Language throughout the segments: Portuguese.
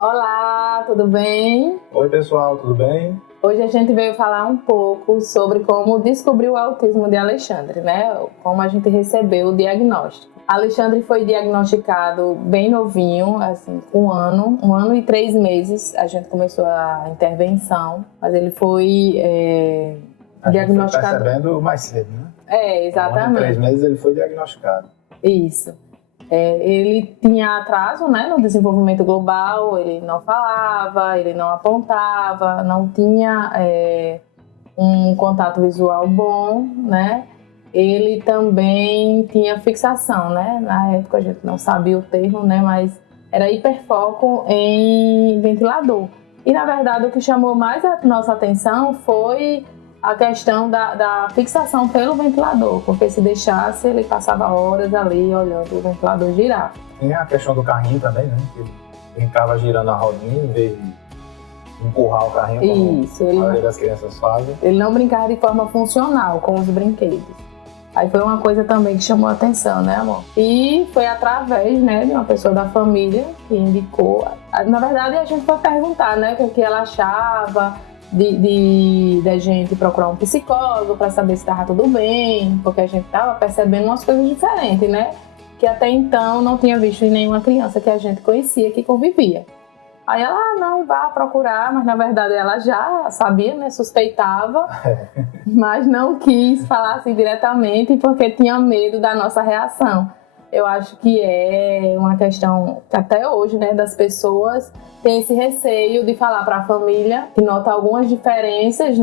Olá, tudo bem? Oi pessoal, tudo bem? Hoje a gente veio falar um pouco sobre como descobrir o autismo de Alexandre, né? Como a gente recebeu o diagnóstico. Alexandre foi diagnosticado bem novinho, assim, com um ano e 3 meses. A gente começou a intervenção, mas ele foi diagnosticado. A gente foi percebendo mais cedo, né? Exatamente. Com 1 ano e 3 meses ele foi diagnosticado. Isso. Ele tinha atraso, né, no desenvolvimento global, ele não falava, ele não apontava, não tinha um contato visual bom, né? Ele também tinha fixação, né? Na época a gente não sabia o termo, né? Mas era hiperfoco em ventilador. E na verdade o que chamou mais a nossa atenção foi a questão da fixação pelo ventilador, porque se deixasse ele passava horas ali olhando o ventilador girar. Tem a questão do carrinho também, né? Que ele brincava girando a rodinha em vez de empurrar o carrinho, como a maioria das crianças fazem. Ele não brincava de forma funcional com os brinquedos. Aí foi uma coisa também que chamou a atenção, né, amor? E foi através, né, de uma pessoa da família que indicou. Na verdade, a gente foi perguntar, né, o que ela achava da gente procurar um psicólogo para saber se estava tudo bem, porque a gente estava percebendo umas coisas diferentes, né? Que até então não tinha visto em nenhuma criança que a gente conhecia, que convivia. Aí ela, não, vá procurar, mas na verdade ela já sabia, né? Suspeitava, mas não quis falar assim diretamente porque tinha medo da nossa reação. Eu acho que é uma questão que até hoje, né, das pessoas têm esse receio de falar para a família, que nota algumas diferenças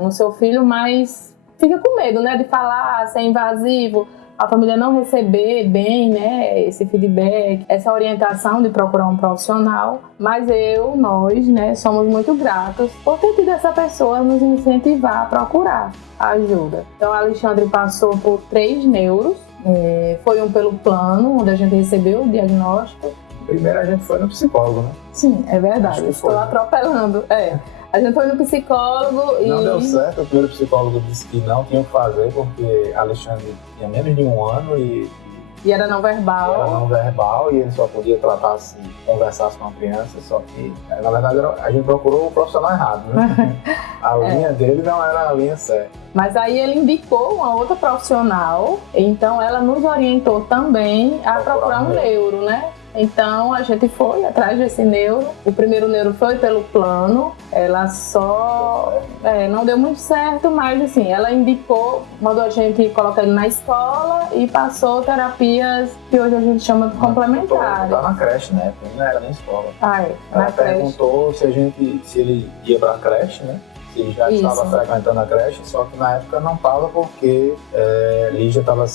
no seu filho, mas fica com medo, né, de falar, ser invasivo, a família não receber bem, né, esse feedback, essa orientação de procurar um profissional. Mas nós, né, somos muito gratos por ter tido essa pessoa nos incentivar a procurar ajuda. Então, a Alexandre passou por 3 neuros. Foi um pelo plano, onde a gente recebeu o diagnóstico. Primeiro a gente foi no psicólogo, né? Sim, é verdade. Estou atropelando. A gente foi no psicólogo e... Não deu certo, o primeiro psicólogo disse que não tinha o que fazer, porque Alexandre tinha menos de 1 ano e era não verbal. Era não verbal e ele só podia tratar se conversasse com a criança, só que, na verdade, a gente procurou o profissional errado, né? A linha dele não era a linha certa. Mas aí ele indicou uma outra profissional, então ela nos orientou também a procurar um neuro, né? Então a gente foi atrás desse neuro. O primeiro neuro foi pelo plano. Ela só não deu muito certo, mas assim, ela indicou, mandou a gente colocar ele na escola e passou terapias que hoje a gente chama de complementares. Tá na creche, né? Não era na escola. Ela perguntou se ele ia pra creche, né? Se ele já estava frequentando a creche, só que na época não estava porque Lígia estava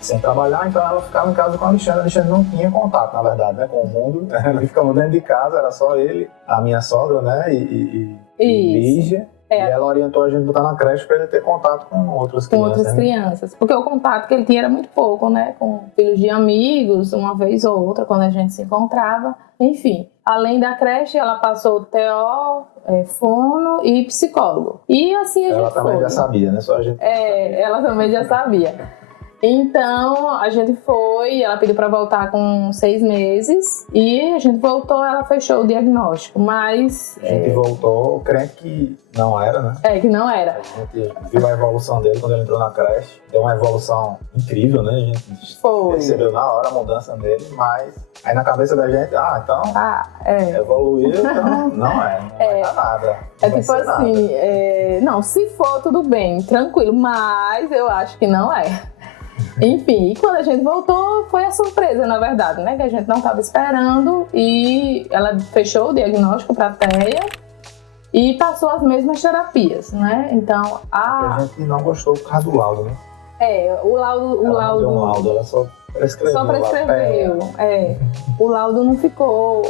sem trabalhar, então ela ficava em casa com a Alexandre. A Alexandre não tinha contato, na verdade, né, com o mundo. Ele ficava dentro de casa, era só ele, a minha sogra, né, e Lígia. E ela orientou a gente a botar na creche para ele ter contato com outras crianças. Com outras crianças, porque o contato que ele tinha era muito pouco, né, com filhos de amigos, uma vez ou outra, quando a gente se encontrava. Enfim, além da creche, ela passou TO, fono e psicólogo. E assim a gente Ela também já sabia, né, só a gente ela também já sabia. Então, a gente foi, ela pediu para voltar com 6 meses e a gente voltou, ela fechou o diagnóstico, mas... A gente voltou crente que não era, né? Que não era. A gente viu a evolução dele quando ele entrou na creche, deu uma evolução incrível, né? A gente percebeu na hora a mudança dele, mas aí na cabeça da gente, então evoluiu, então não vai dar nada. Tipo assim, não, se for tudo bem, tranquilo, mas eu acho que não é. Enfim, e quando a gente voltou, foi a surpresa, na verdade, né? Que a gente não estava esperando e ela fechou o diagnóstico para a TEA e passou as mesmas terapias, né? Então, a gente não gostou por causa do laudo, né? O laudo... Não deu um laudo, ela só prescreveu. O laudo não ficou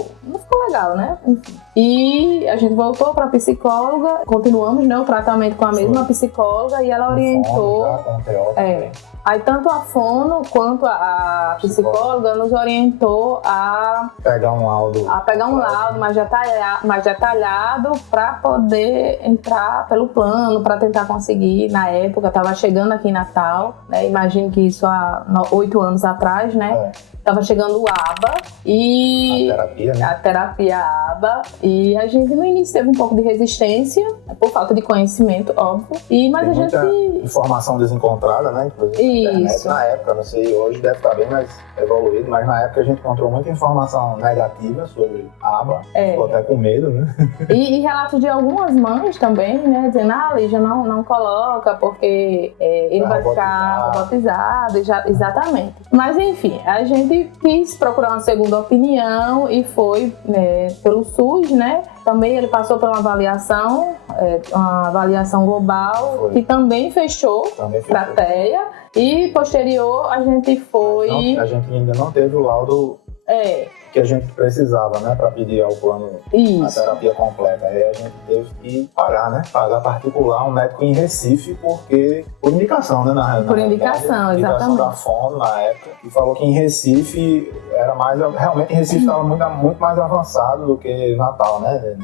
legal, né? Enfim. E a gente voltou para a psicóloga, continuamos, né, o tratamento com a mesma psicóloga e ela orientou... Aí tanto a fono quanto a psicóloga nos orientou a pegar um laudo mais detalhado para poder entrar pelo plano, para tentar conseguir. Na época, estava chegando aqui em Natal, né? Imagino que isso há 8 anos atrás, né? Estava chegando o ABA e... A terapia, né? A terapia ABA. E a gente no início teve um pouco de resistência, por falta de conhecimento, óbvio. Mas tem a gente... informação desencontrada, né? Inclusive na internet, na época, não sei, hoje deve estar bem mais evoluído, mas na época a gente encontrou muita informação negativa sobre a ABA. Ficou até com medo, né? E relatos de algumas mães também, né? Dizendo, Lígia, não coloca porque ele vai ficar robotizado. Exatamente. Mas enfim, a gente quis procurar uma segunda opinião e foi pelo SUS, né? Também ele passou por uma avaliação global, que também fechou para a TEA. E posterior a gente foi... a gente ainda não teve o laudo que a gente precisava, né? Para pedir ao plano a terapia completa. Aí a gente teve que pagar, né? Pagar particular um médico em Recife, porque... Por indicação, né? Por indicação, exatamente. Indicação da fono na época. E falou que em Recife era mais... Realmente em Recife estava muito mais avançado do que Natal, né?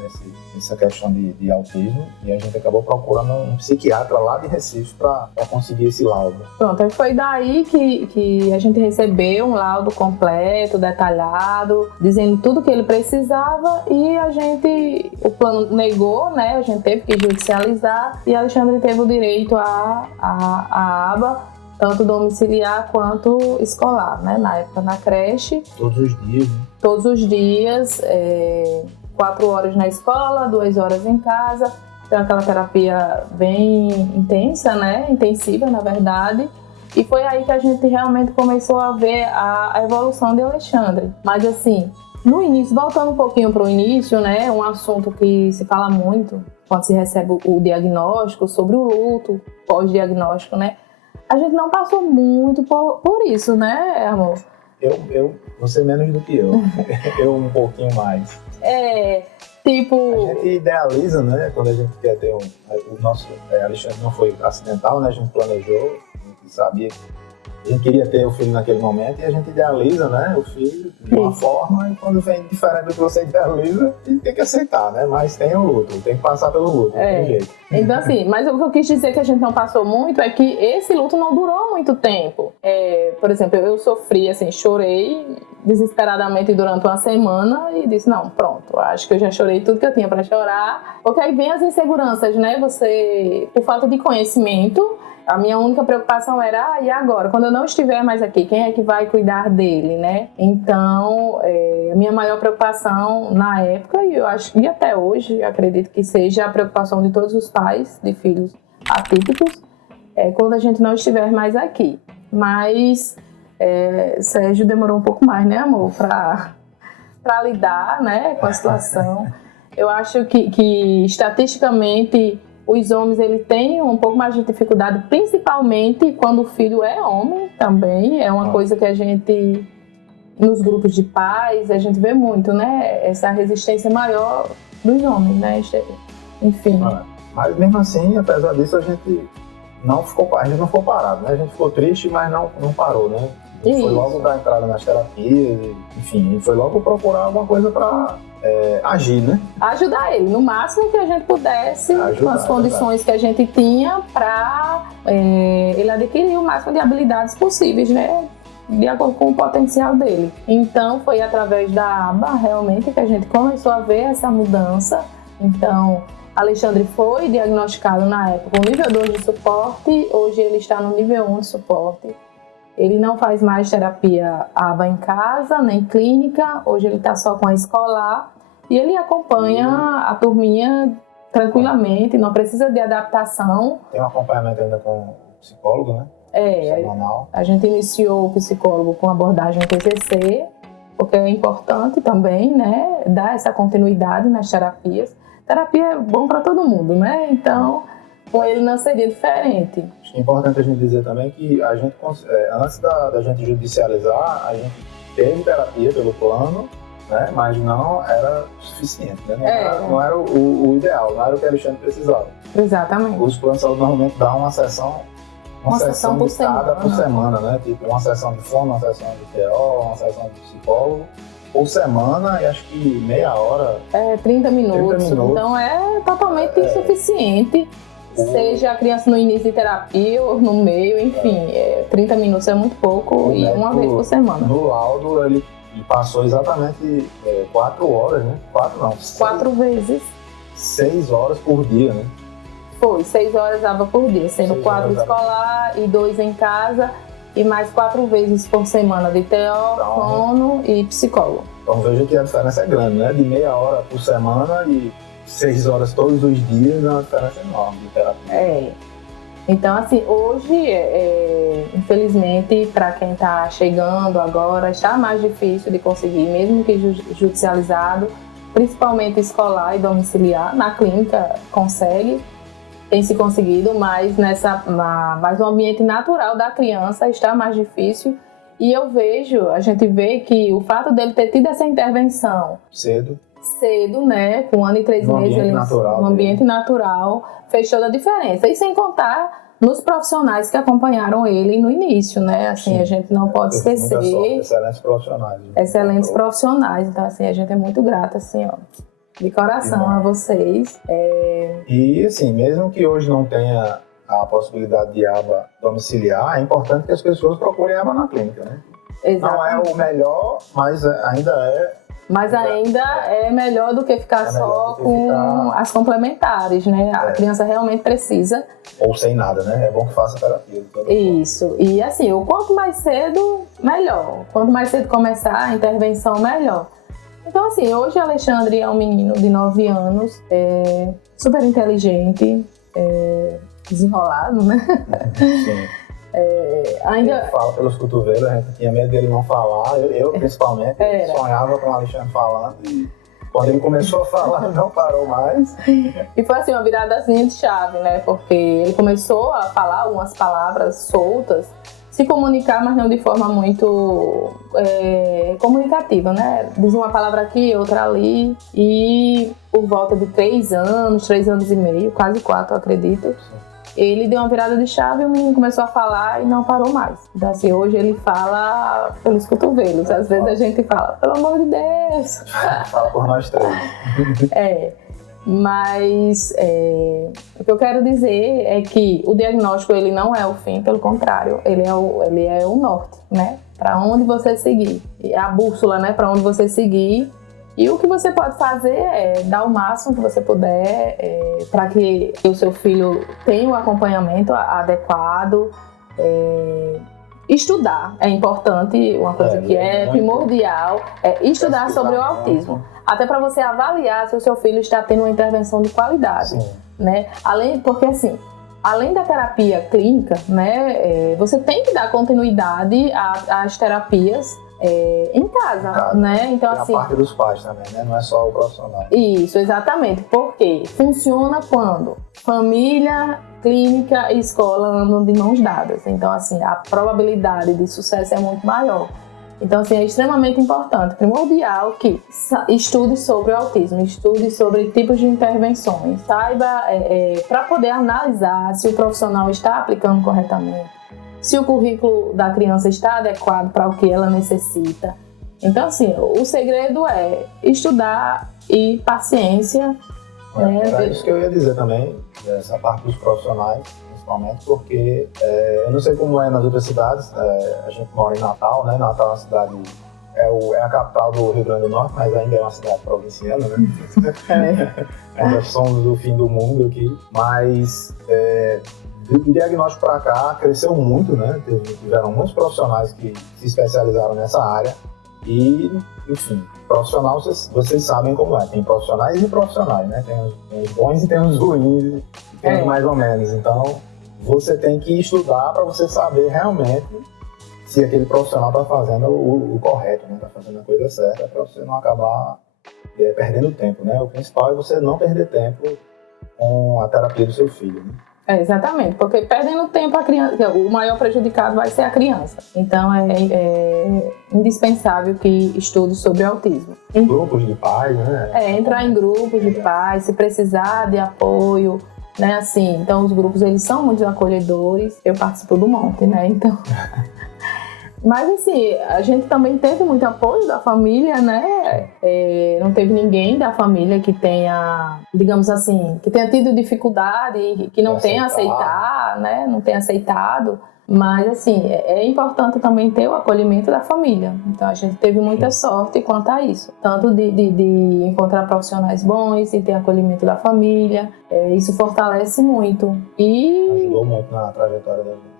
Nessa questão de autismo. E a gente acabou procurando um psiquiatra lá de Recife para conseguir esse laudo. Pronto, foi daí que a gente recebeu um laudo completo, detalhado, dizendo tudo que ele precisava, e o plano negou, né? A gente teve que judicializar e Alexandre teve o direito à aba, tanto domiciliar quanto escolar, né? Na época na creche. Todos os dias, né? Todos os dias, 4 horas na escola, 2 horas em casa. Então aquela terapia bem intensa, né? Intensiva, na verdade. E foi aí que a gente realmente começou a ver a evolução de Alexandre. Mas assim, no início, voltando um pouquinho para o início, né, um assunto que se fala muito quando se recebe o diagnóstico, sobre o luto pós-diagnóstico, né? A gente não passou muito por isso, né, amor? Você menos do que eu. Eu um pouquinho mais. Tipo... A gente idealiza, né, quando a gente quer ter o nosso... Alexandre não foi acidental, né, a gente planejou, sabia que a gente queria ter o filho naquele momento, e a gente idealiza, né, o filho de uma forma, e quando vem diferente do que você idealiza, a gente tem que aceitar, né, mas tem o luto, tem que passar pelo luto, não tem jeito. Então assim, mas o que eu quis dizer que a gente não passou muito é que esse luto não durou muito tempo. Por exemplo, eu sofri, assim, chorei desesperadamente durante uma semana e disse, não, pronto, acho que eu já chorei tudo que eu tinha para chorar, porque aí vem as inseguranças, né, você, por falta de conhecimento. A minha única preocupação era, e agora? Quando eu não estiver mais aqui, quem é que vai cuidar dele, né? Então, a minha maior preocupação na época, e eu acho, e até hoje, acredito que seja a preocupação de todos os pais de filhos atípicos, quando a gente não estiver mais aqui. Mas Sérgio demorou um pouco mais, né, amor? Para lidar, né, com a situação. Eu acho que estatisticamente... Os homens têm um pouco mais de dificuldade, principalmente quando o filho é homem também. É uma coisa que a gente, nos grupos de pais, a gente vê muito, né? Essa resistência maior dos homens, né? Enfim. Mas mesmo assim, apesar disso, a gente não ficou parado, né? A gente ficou triste, mas não parou, né? Foi logo dar entrada nas terapias, enfim, foi logo procurar alguma coisa para agir, né? Ajudar ele, no máximo que a gente pudesse, com as condições que a gente tinha, para ele adquirir o máximo de habilidades possíveis, né? De acordo com o potencial dele. Então, foi através da aba, realmente, que a gente começou a ver essa mudança. Então, Alexandre foi diagnosticado na época com nível 2 de suporte, hoje ele está no nível 1 de suporte. Ele não faz mais terapia ABA em casa, nem clínica. Hoje ele está só com a escolar. E ele acompanha a turminha tranquilamente, não precisa de adaptação. Tem um acompanhamento ainda com o psicólogo, né? Semanal. A gente iniciou o psicólogo com abordagem TCC, porque é importante também, né? Dar essa continuidade nas terapias. Terapia é bom para todo mundo, né? Então... com ele não seria diferente. Acho que é importante a gente dizer também que a gente, antes da gente judicializar, a gente teve terapia pelo plano, né? Mas não era suficiente, né? Não era o ideal, não era o que a Alexandre precisava. Exatamente. Os planos de saúde normalmente dão uma sessão uma sessão por semana, né? Tipo, uma sessão de fono, uma sessão de TO, uma sessão de psicólogo por semana e acho que meia hora. 30 minutos. Então é totalmente insuficiente. Seja a criança no início de terapia ou no meio, enfim, 30 minutos é muito pouco e uma vez por semana. No laudo ele passou exatamente 4 horas, né? 4 vezes. 6 horas por dia, né? Foi, 6 horas dava por dia, sendo 4 escolar e 2 em casa e mais 4 vezes por semana de TO, fono e psicólogo. Então veja que a diferença é grande, né? De meia hora por semana e 6 horas todos os dias é uma diferença enorme de terapia. Então, assim, hoje, infelizmente, para quem está chegando agora, está mais difícil de conseguir, mesmo que judicializado, principalmente escolar e domiciliar. Na clínica consegue, tem se conseguido, mas mas no ambiente natural da criança está mais difícil. E a gente vê que o fato dele ter tido essa intervenção cedo, né? Com 1 ano e 3 meses, no ambiente natural, fez toda a diferença. E sem contar nos profissionais que acompanharam ele no início, né? Assim, a gente não pode esquecer. Excelentes profissionais. Excelentes profissionais. Então, assim, a gente é muito grata, assim, ó, de coração a vocês. E, assim, mesmo que hoje não tenha a possibilidade de aba domiciliar, é importante que as pessoas procurem aba na clínica, né? Exatamente. Não é o melhor, mas ainda é. Mas ainda é melhor do que ficar só com as complementares, né? A criança realmente precisa. Ou sem nada, né? É bom que faça terapia. Isso. E assim, o quanto mais cedo, melhor. Quanto mais cedo começar a intervenção, melhor. Então, assim, hoje Alexandre é um menino de 9 anos, super inteligente, desenrolado, né? Sim. Ainda ele fala pelos cotovelos, a gente tinha medo dele não falar, eu principalmente, sonhava com o Alexandre falando e quando ele começou a falar não parou mais. E foi assim uma viradazinha de chave, né? Porque ele começou a falar algumas palavras soltas, se comunicar, mas não de forma muito comunicativa, né? Diz uma palavra aqui, outra ali, e por volta de 3 anos e meio, quase 4, eu acredito. Ele deu uma virada de chave e o menino começou a falar e não parou mais. Então, assim, hoje ele fala pelos cotovelos. Às vezes a gente fala, pelo amor de Deus. Fala por nós 3. Mas o que eu quero dizer é que o diagnóstico ele não é o fim, pelo contrário, ele é o norte, né? Para onde você seguir. É a bússola, né? Para onde você seguir. E o que você pode fazer é dar o máximo que você puder para que o seu filho tenha um acompanhamento adequado. Estudar é importante, uma coisa que é primordial, é estudar sobre o autismo. Até para você avaliar se o seu filho está tendo uma intervenção de qualidade. Né? Porque assim, além da terapia clínica, né, você tem que dar continuidade às terapias em casa, né? Então, assim, a parte dos pais também, né? Não é só o profissional. Isso, exatamente. Porque funciona quando família, clínica e escola andam de mãos dadas. Então, assim, a probabilidade de sucesso é muito maior. Então, assim, é extremamente importante, primordial que estude sobre o autismo, estude sobre tipos de intervenções, saiba para poder analisar se o profissional está aplicando corretamente, se o currículo da criança está adequado para o que ela necessita. Então, assim, o segredo é estudar e paciência. Era isso que eu ia dizer também, essa parte dos profissionais, principalmente, porque eu não sei como é nas outras cidades, a gente mora em Natal, né? Natal é uma cidade, é a capital do Rio Grande do Norte, mas ainda é uma cidade provinciana, né? Ainda somos o fim do mundo aqui, mas do diagnóstico para cá cresceu muito, né? Tiveram muitos profissionais que se especializaram nessa área e, enfim, profissional, vocês sabem como é. Tem profissionais e profissionais, né? Tem os bons e tem os ruins, e tem os mais ou menos. Então, você tem que estudar para você saber realmente se aquele profissional está fazendo o correto, né? Está fazendo a coisa certa, para você não acabar perdendo tempo, né? O principal é você não perder tempo com a terapia do seu filho, né? Exatamente, porque perdendo tempo a criança, o maior prejudicado vai ser a criança. Então é indispensável que estude sobre o autismo. Grupos de pais, né? Entrar em grupos de pais, se precisar de apoio, né, assim, então os grupos, eles são muito acolhedores, eu participo do monte, né, então... Mas assim, a gente também teve muito apoio da família, né? Não teve ninguém da família que tenha, digamos assim, que tenha tido dificuldade, que não tenha aceitado, né? Não tenha aceitado. Mas assim, é importante também ter o acolhimento da família. Então a gente teve muita sorte quanto a isso. Tanto de encontrar profissionais bons e ter acolhimento da família. Isso fortalece muito. E ajudou muito na trajetória da gente.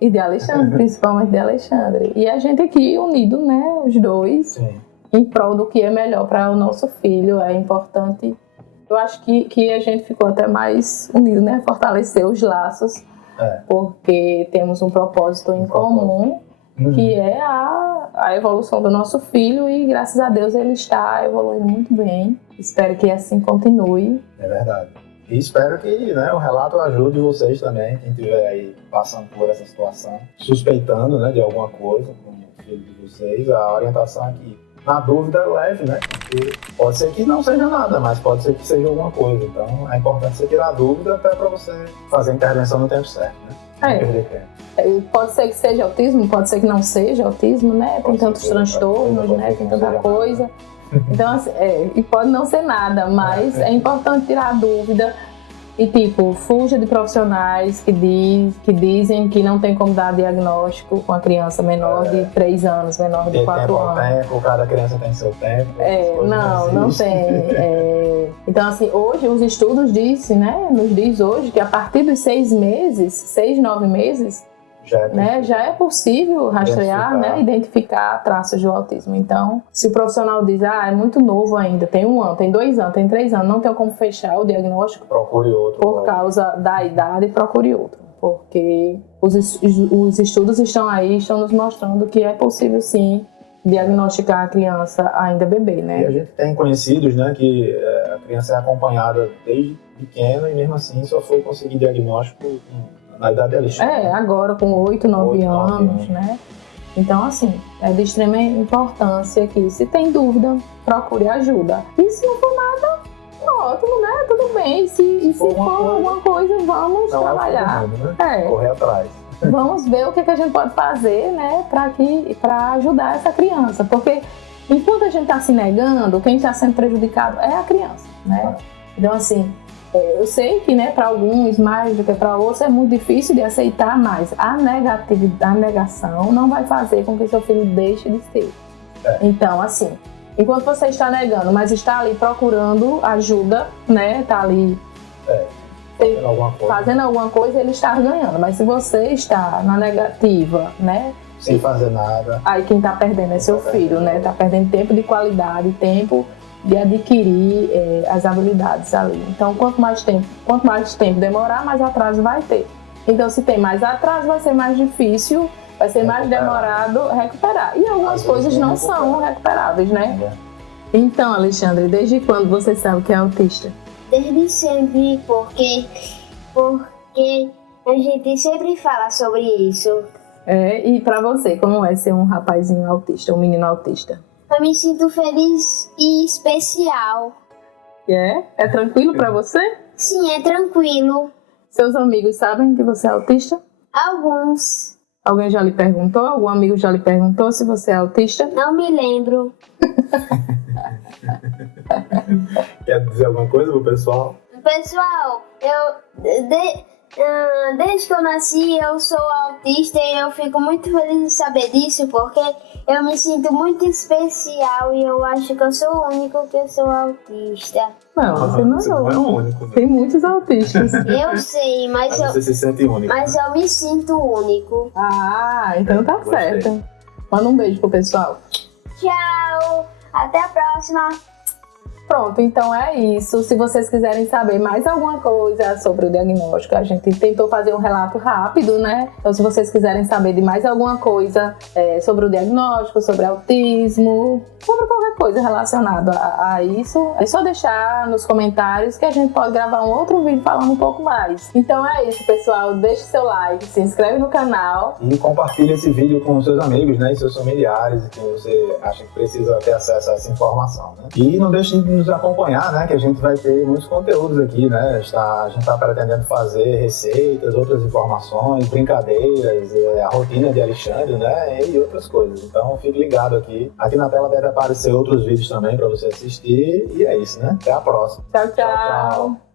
E de Alexandre, principalmente de Alexandre. E a gente aqui unido, né, os dois, sim, em prol do que é melhor para o nosso filho. É importante. Eu acho que a gente ficou até mais unido, né, fortalecer os laços, porque temos um propósito em comum, que é a evolução do nosso filho, e graças a Deus ele está evoluindo muito bem. Espero que assim continue. É verdade. E espero que, né, o relato ajude vocês também, quem estiver aí passando por essa situação, suspeitando, né, de alguma coisa, como o filho de vocês. A orientação é que, na dúvida, leve, né? Porque pode ser que não seja nada, mas pode ser que seja alguma coisa. Então, é importante você tirar a dúvida até para você fazer a intervenção no tempo certo, né? Não perder tempo. Pode ser que seja autismo, pode ser que não seja autismo, né? Tem tantos transtornos, né? Tem tanta coisa. Então, assim, e pode não ser nada, mas é importante tirar a dúvida e, tipo, fuja de profissionais que dizem que não tem como dar diagnóstico com a criança menor de 3 anos, menor de 4 anos. Tempo, cada criança tem seu tempo. Não tem. Então, assim, hoje os estudos dizem, né, nos diz hoje que a partir dos 6 meses, 6, 9 meses, já é possível rastrear, né, identificar traços do autismo. Então, se o profissional diz, é muito novo ainda, tem 1 ano, tem 2 anos, tem 3 anos, não tem como fechar o diagnóstico, procure outro. Por causa da idade, procure outro. Porque os estudos estão aí, estão nos mostrando que é possível, sim, diagnosticar a criança ainda bebê, né? E a gente tem conhecidos, né, que a criança é acompanhada desde pequena e mesmo assim só foi conseguir diagnóstico na idade dela. Agora com 8, 9 anos, né? Então, assim, é de extrema importância que, se tem dúvida, procure ajuda. E se não for nada, ótimo, né? Tudo bem. E se for alguma coisa, vamos trabalhar. Correr atrás. Vamos ver o que a gente pode fazer, né? Para ajudar essa criança. Porque enquanto a gente está se negando, quem está sendo prejudicado é a criança, né? Então, assim, eu sei que, né, para alguns mais do que para outros é muito difícil de aceitar, mas a negação não vai fazer com que seu filho deixe de ser. Então, assim, enquanto você está negando, mas está ali procurando ajuda, né, está ali fazendo alguma coisa, ele está ganhando. Mas se você está na negativa, né, sem fazer nada, aí quem está perdendo é seu filho, né? Está perdendo tempo de qualidade, tempo de adquirir as habilidades ali. Então, quanto mais tempo demorar, mais atraso vai ter. Então, se tem mais atraso, vai ser mais difícil, vai ser mais demorado recuperar. E algumas coisas não são recuperáveis, né? Então, Alexandre, desde quando você sabe que é autista? Desde sempre, porque a gente sempre fala sobre isso. E pra você, como é ser um rapazinho autista, um menino autista? Eu me sinto feliz e especial. É tranquilo pra você? Sim, é tranquilo. Seus amigos sabem que você é autista? Alguns. Alguém já lhe perguntou? Algum amigo já lhe perguntou se você é autista? Não me lembro. Quer dizer alguma coisa pro pessoal? Pessoal, desde que eu nasci, eu sou autista e eu fico muito feliz de saber disso, porque eu me sinto muito especial e eu acho que eu sou o único que sou autista. Não, você não é o único. Né? Tem muitos autistas. Eu sei, mas você se sente único. Mas eu me sinto único. Então tá certo. Manda um beijo pro pessoal. Tchau, até a próxima. Pronto, então é isso. Se vocês quiserem saber mais alguma coisa sobre o diagnóstico, a gente tentou fazer um relato rápido, né? Então, se vocês quiserem saber de mais alguma coisa sobre o diagnóstico, sobre autismo, sobre qualquer coisa relacionada a isso, é só deixar nos comentários que a gente pode gravar um outro vídeo falando um pouco mais. Então é isso, pessoal. Deixe seu like, se inscreve no canal. E compartilhe esse vídeo com seus amigos, né? E seus familiares, que você acha que precisa ter acesso a essa informação, né? E não deixe de nos acompanhar, né? Que a gente vai ter muitos conteúdos aqui, né? A gente está pretendendo fazer receitas, outras informações, brincadeiras, a rotina de Alexandre, né? E outras coisas. Então fique ligado aqui. Aqui na tela deve aparecer outros vídeos também para você assistir. E é isso, né? Até a próxima. Tchau, tchau.